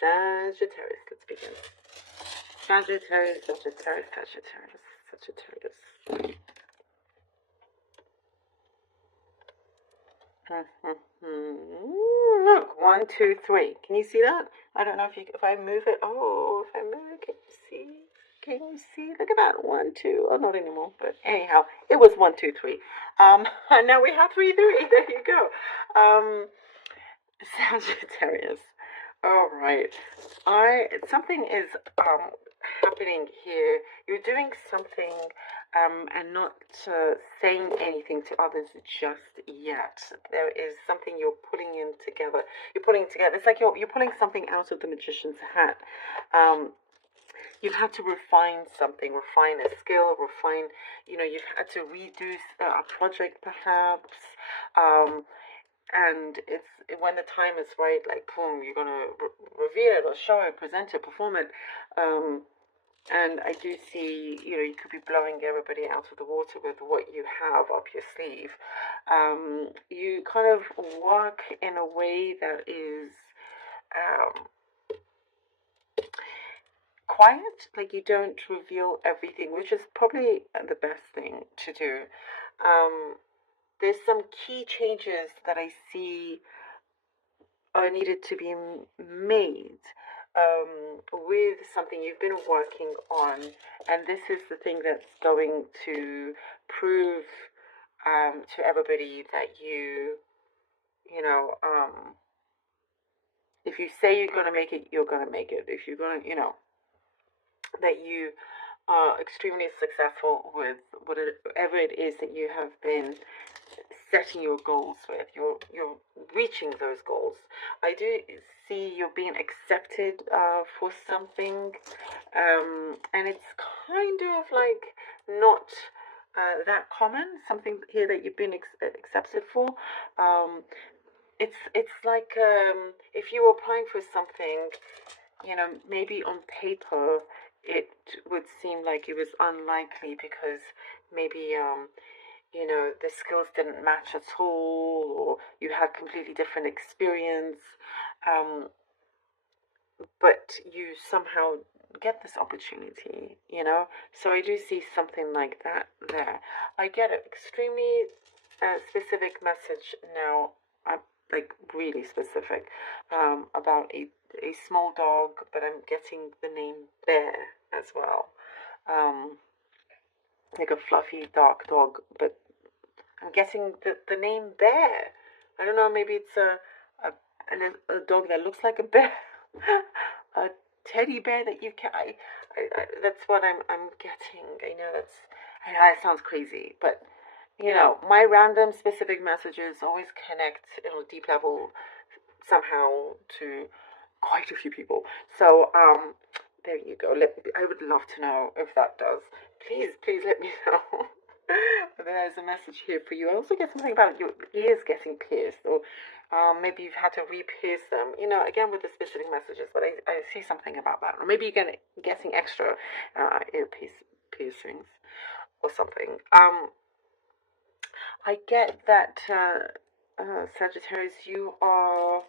Sagittarius. Let's begin. Sagittarius, Sagittarius, Sagittarius, Sagittarius. Look, 1, 2, 3. Can you see that? I don't know if I move it. Oh, if I move it, can you see? Can you see? Look at that. 1, 2. Oh, not anymore. But anyhow, it was 1, 2, 3. And now we have 3, 3. There you go. Sagittarius. All right. Something is happening here. You're doing something and not saying anything to others just yet. There is something you're putting in together. You're putting together. It's like you're pulling something out of the magician's hat. You've had to refine something, refine a skill, refine. You've had to redo a project, perhaps. And it's when the time is right, like boom, you're gonna reveal it or show it, present it, perform it. And I do see, you could be blowing everybody out of the water with what you have up your sleeve. You kind of work in a way that is quiet, like you don't reveal everything, which is probably the best thing to do. There's some key changes that I see are needed to be made with something you've been working on, and this is the thing that's going to prove to everybody that if you say you're going to make it, you're going to make it. If you're going to, that you are extremely successful with whatever it is that you have been setting your goals with. You're reaching those goals. I do see you're being accepted for something, and it's kind of like not that common. Something here that you've been accepted for. It's like if you were applying for something, maybe on paper it would seem like it was unlikely because maybe the skills didn't match at all, or you had completely different experience, but you somehow get this opportunity, So I do see something like that there. I get an extremely specific message now, like really specific, about a small dog, but I'm getting the name Bear as well. Like a fluffy dark dog, but I'm getting the name Bear. I don't know, maybe it's a dog that looks like a bear, a teddy bear that you can. That's what I'm getting. I know that sounds crazy, but my random specific messages always connect on a deep level somehow to quite a few people. So there you go. I would love to know if that does. Please let me know. There's a message here for you. I also get something about your ears getting pierced, or maybe you've had to re-pierce them. Again with the specific messages, but I see something about that. Or maybe you're getting extra ear piercings or something. I get that Sagittarius, you are.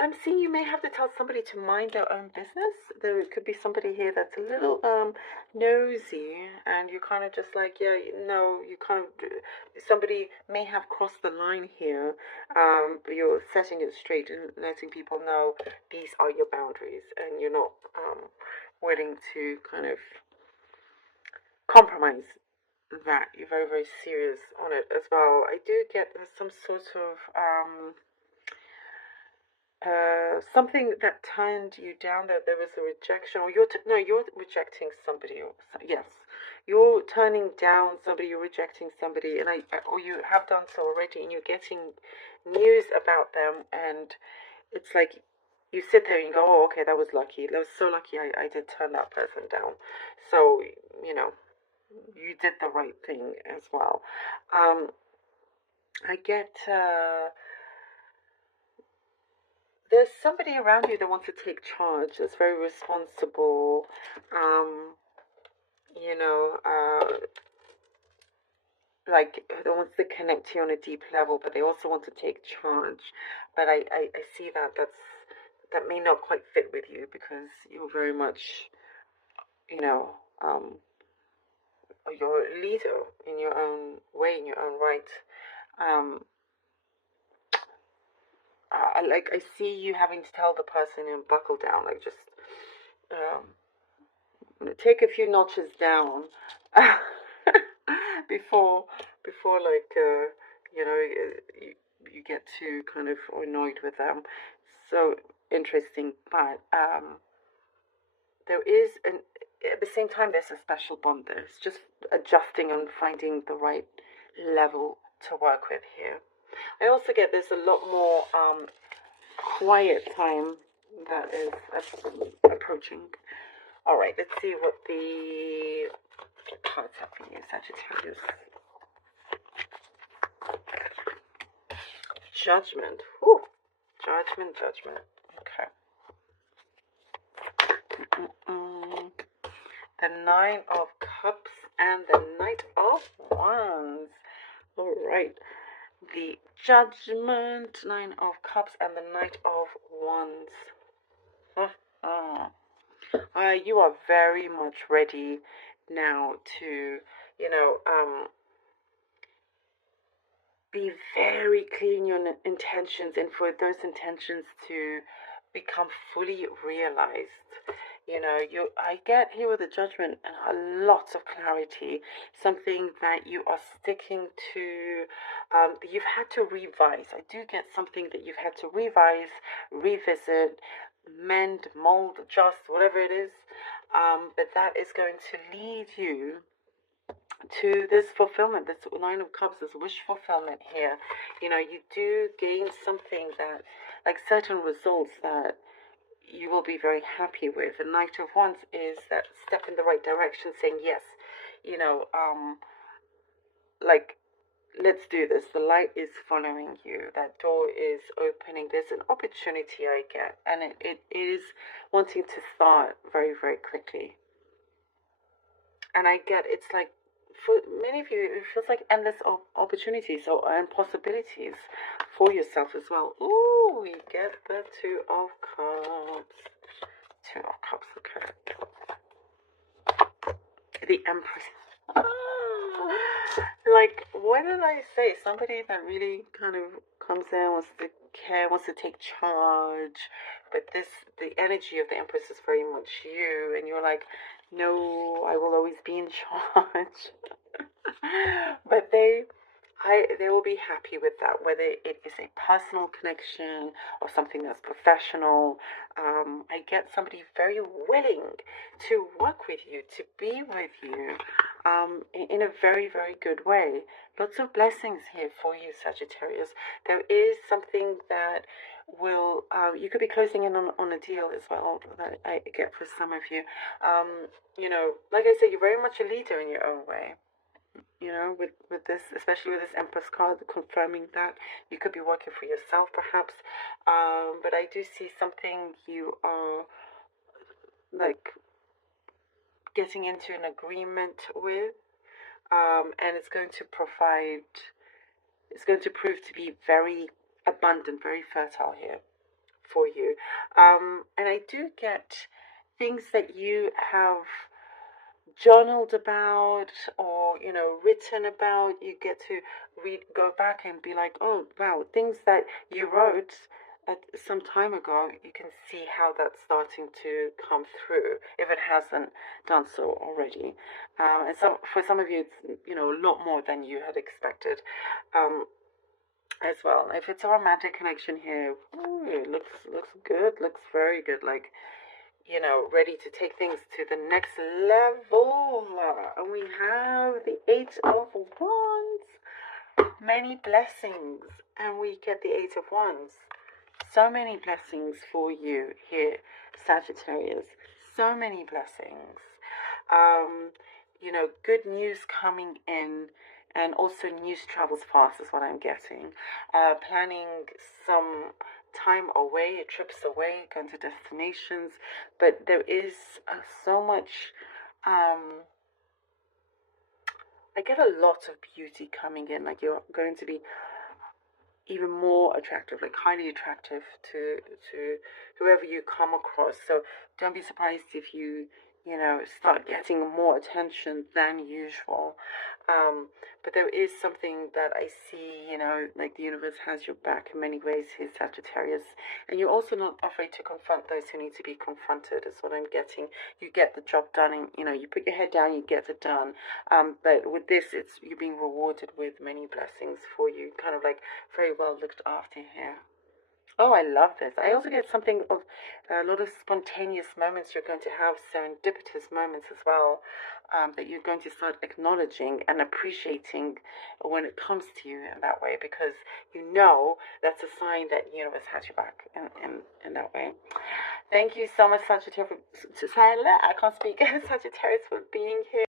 I'm seeing you may have to tell somebody to mind their own business. There could be somebody here that's a little nosy, and you kind of just like, you kind of, somebody may have crossed the line here, but you're setting it straight and letting people know these are your boundaries, and you're not willing to kind of compromise that. You're very, very serious on it as well. I do get some sort of something that turned you down, that there was a rejection, or you're rejecting somebody. Yes, you're turning down somebody, you're rejecting somebody, and or you have done so already, and you're getting news about them, and it's like you sit there and you go, oh, okay, that was lucky. That was so lucky. I did turn that person down. So you did the right thing as well. I get. There's somebody around you that wants to take charge, that's very responsible. like that wants to connect to you on a deep level, but they also want to take charge. But I see that may not quite fit with you because you're very much, you know, you're a leader in your own way, in your own right. Um, I see you having to tell the person and buckle down, like just um, take a few notches down before like you get too kind of annoyed with them. So interesting, but there is an at the same time there's a special bond there. It's just adjusting and finding the right level to work with here. I also get there's a lot more quiet time that is approaching. All right, let's see what the cards have for you, Sagittarius. Judgment. Whew. Judgment. Okay. The Nine of Cups and the Knight of Wands. All right. The Judgment, Nine of Cups, and the Knight of Wands. You are very much ready now to, be very clear in your intentions and for those intentions to become fully realized. I get here with the Judgment and a lot of clarity, something that you are sticking to, that you've had to revise. I do get something that you've had to revise, revisit, mend, mold, adjust, whatever it is, but that is going to lead you to this fulfillment. This Nine of Cups, this wish fulfillment here. You do gain something that, like certain results that you will be very happy with. The Knight of Wands is that step in the right direction, saying yes, like, let's do this. The light is following you. That door is opening. There's an opportunity I get, and it is wanting to start very, very quickly. And I get it's like, for many of you, it feels like endless opportunities and possibilities for yourself as well. Ooh, we get the Two of Cups. Two of Cups, okay. The Empress. Like, what did I say? Somebody that really kind of comes in, wants to care, wants to take charge. But the energy of the Empress is very much you, and you're like, no, I will always be in charge. But they will be happy with that, whether it is a personal connection or something that's professional. I get somebody very willing to work with you, to be with you, in a very, very good way. Lots of blessings here for you, Sagittarius. There is something that will, you could be closing in on a deal as well, that I get for some of you. Like I said, you're very much a leader in your own way. With this, especially with this Empress card, confirming that you could be working for yourself, perhaps. But I do see something you are like getting into an agreement with, and it's going to prove to be very abundant, very fertile here for you. And I do get things that you have journaled about or written about. You get to go back and be like, oh wow, things that you wrote at some time ago, you can see how that's starting to come through if it hasn't done so already. And so for some of you, it's a lot more than you had expected, as well. If it's a romantic connection here, ooh, it looks good, looks very good, like ready to take things to the next level. And we have the Eight of Wands. Many blessings. And we get the Eight of Wands. So many blessings for you here, Sagittarius. So many blessings. Good news coming in. And also news travels fast is what I'm getting. Planning some time away, trips away, going to destinations, but there is so much I get a lot of beauty coming in. Like you're going to be even more attractive, like highly attractive to whoever you come across. So don't be surprised if you start getting more attention than usual. But there is something that I see, like the universe has your back in many ways here, Sagittarius. And you're also not afraid to confront those who need to be confronted, is what I'm getting. You get the job done, and you put your head down, you get it done. But with this, it's you're being rewarded with many blessings for you, kind of like very well looked after here. Oh, I love this. I also get something of a lot of spontaneous moments you're going to have, serendipitous moments as well, that you're going to start acknowledging and appreciating when it comes to you in that way, because that's a sign that the universe has your back in that way. Thank you so much, Sagittarius. I can't speak. Sagittarius, for being here.